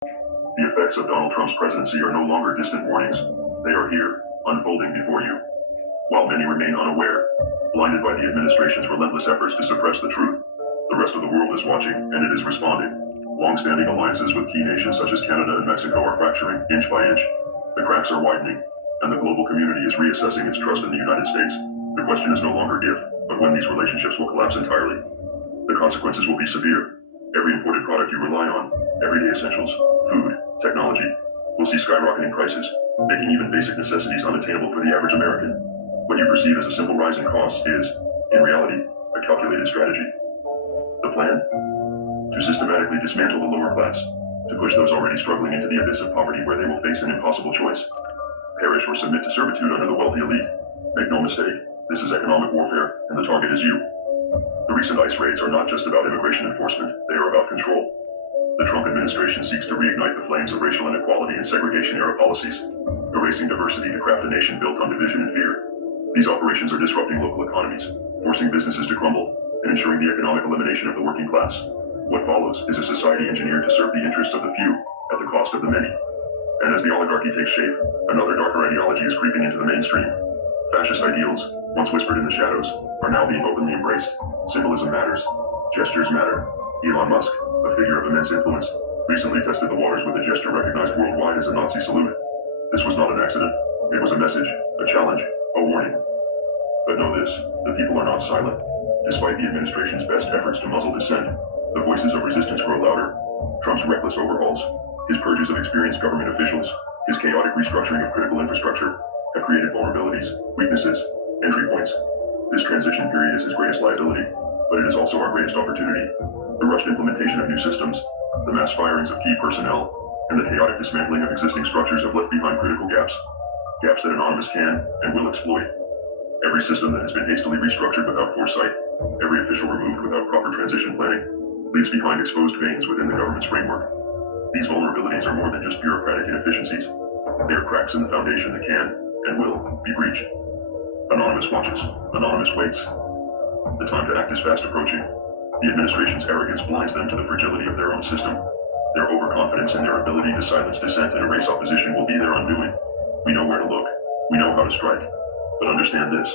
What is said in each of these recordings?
The effects of Donald Trump's presidency are no longer distant warnings. They are here, unfolding before you. While many remain unaware, blinded by the administration's relentless efforts to suppress the truth, the rest of the world is watching, and it is responding. Long-standing alliances with key nations such as Canada and Mexico are fracturing inch by inch. The cracks are widening, and the global community is reassessing its trust in the United States. The question is no longer if, but when these relationships will collapse entirely. The consequences will be severe. Every imported product you rely on, everyday essentials, food, technology, will see skyrocketing prices, making even basic necessities unattainable for the average American. What you perceive as a simple rise in costs is, in reality, a calculated strategy. The plan? To systematically dismantle the lower class, to push those already struggling into the abyss of poverty where they will face an impossible choice. Perish or submit to servitude under the wealthy elite. Make no mistake, this is economic warfare, and the target is you. The recent ICE raids are not just about immigration enforcement, they are about control. The Trump administration seeks to reignite the flames of racial inequality and segregation-era policies, erasing diversity to craft a nation built on division and fear. These operations are disrupting local economies, forcing businesses to crumble, and ensuring the economic elimination of the working class. What follows is a society engineered to serve the interests of the few at the cost of the many. And as the oligarchy takes shape, another darker ideology is creeping into the mainstream. Fascist ideals, once whispered in the shadows, are now being openly embraced. Symbolism matters. Gestures matter. Elon Musk, a figure of immense influence, recently tested the waters with a gesture recognized worldwide as a Nazi salute. This was not an accident. It was a message, a challenge, a warning. But know this, the people are not silent. Despite the administration's best efforts to muzzle dissent, the voices of resistance grow louder. Trump's reckless overhauls, his purges of experienced government officials, his chaotic restructuring of critical infrastructure, have created vulnerabilities, weaknesses, entry points. This transition period is his greatest liability, but it is also our greatest opportunity. The rushed implementation of new systems, the mass firings of key personnel, and the chaotic dismantling of existing structures have left behind critical gaps. Gaps that Anonymous can and will exploit. Every system that has been hastily restructured without foresight, every official removed without proper transition planning, leaves behind exposed veins within the government's framework. These vulnerabilities are more than just bureaucratic inefficiencies. They are cracks in the foundation that can, and will, be breached. Anonymous watches. Anonymous waits. The time to act is fast approaching. The administration's arrogance blinds them to the fragility of their own system. Their overconfidence in their ability to silence dissent and erase opposition will be their undoing. We know where to look. We know how to strike. But understand this.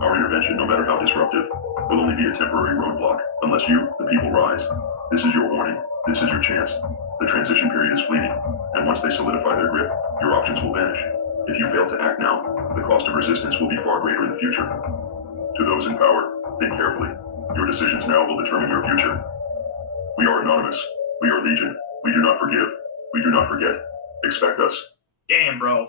Our intervention, no matter how disruptive, will only be a temporary roadblock unless you, the people, rise. This is your warning. This is your chance. The transition period is fleeting, and once they solidify their grip, your options will vanish. If you fail to act now, the cost of resistance will be far greater in the future. To those in power, think carefully. Your decisions now will determine your future. We are Anonymous. We are Legion. We do not forgive. We do not forget. Expect us. Damn, bro.